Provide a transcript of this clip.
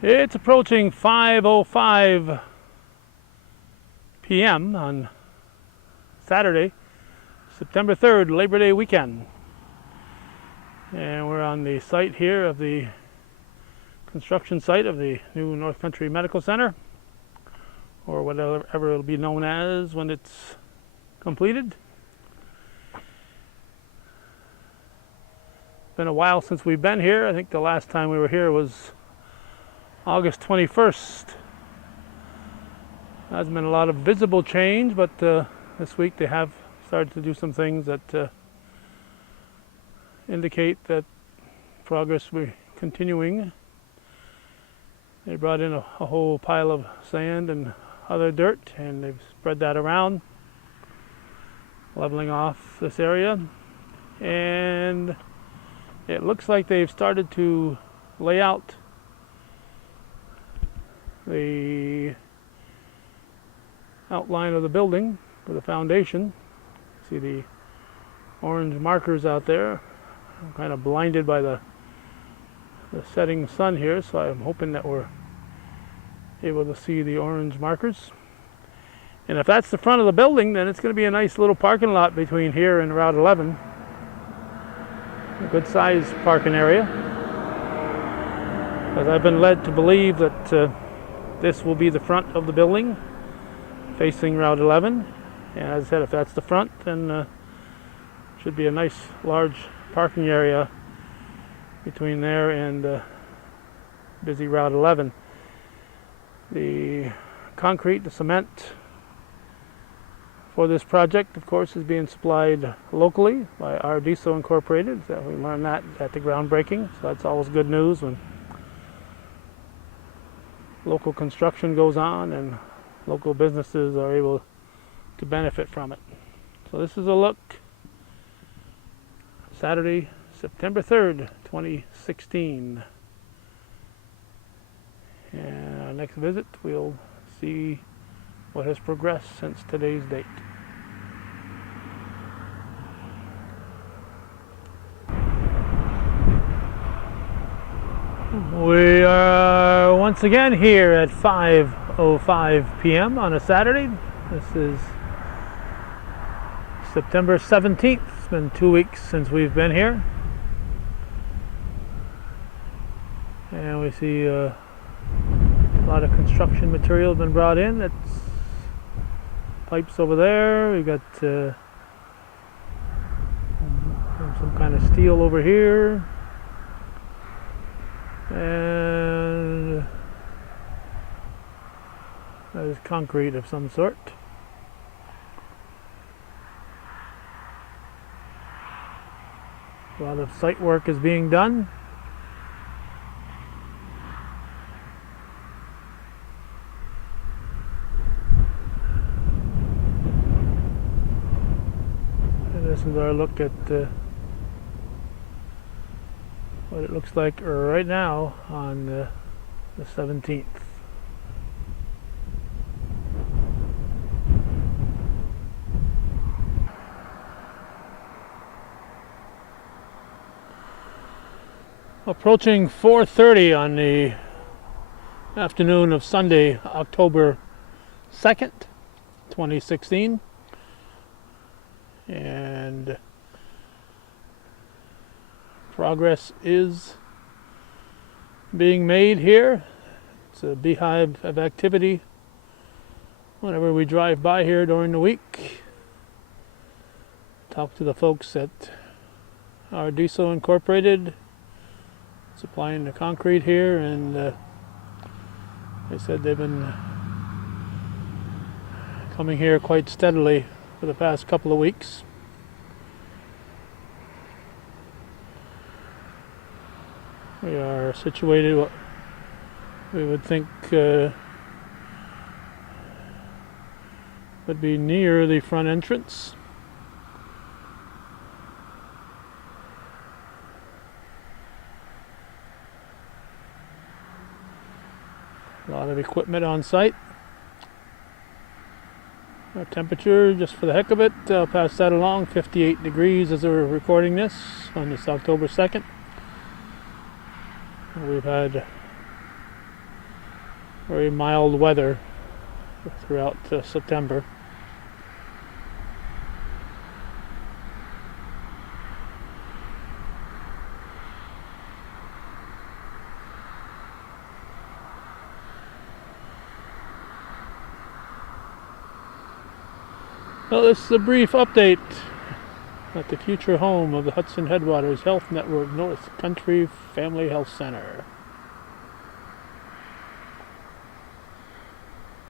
It's approaching 5:05 p.m. on Saturday, September 3rd, Labor Day weekend. And we're on the site here of the construction site of the new North Country Medical Center, or whatever it'll be known as when it's completed. It's been a while since we've been here. I think the last time we were here was August 21st. Hasn't been a lot of visible change, but this week they have started to do some things that indicate that progress will be continuing. They brought in a whole pile of sand and other dirt, and they've spread that around, leveling off this area. And it looks like they've started to lay out the outline of the building for the foundation. See the orange markers out there. I'm kind of blinded by the setting sun here, so I'm hoping that we're able to see the orange markers. And if that's the front of the building, then it's going to be a nice little parking lot between here and Route 11. A good sized parking area. Because I've been led to believe that this will be the front of the building facing Route 11. And as I said, if that's the front, then should be a nice large parking area between there and busy Route 11. The concrete, the cement for this project, of course, is being supplied locally by Diesel Incorporated. So we learned that at the groundbreaking, so that's always good news when local construction goes on and local businesses are able to benefit from it. So this is a look Saturday, September 3rd, 2016. And our next visit, we'll see what has progressed since today's date. We are once again here at 5:05 p.m. on a Saturday. This is September 17th. It's been 2 weeks since we've been here. And we see a lot of construction material has been brought in. That's pipes over there. We've got some kind of steel over here. And that is concrete of some sort. A lot of site work is being done. And this is our look at what it looks like right now on the 17th. Approaching 4:30 on the afternoon of Sunday, October 2nd, 2016. And progress is being made here. It's a beehive of activity whenever we drive by here during the week. Talk to the folks at Diesel Incorporated, supplying the concrete here, and they said they've been coming here quite steadily for the past couple of weeks. We are situated what we would think would be near the front entrance. A lot of equipment on site. Our temperature, just for the heck of it, I'll pass that along, 58 degrees as we're recording this on this October 2nd. We've had very mild weather throughout September. Well, this is a brief update at the future home of the Hudson Headwaters Health Network North Country Family Health Center.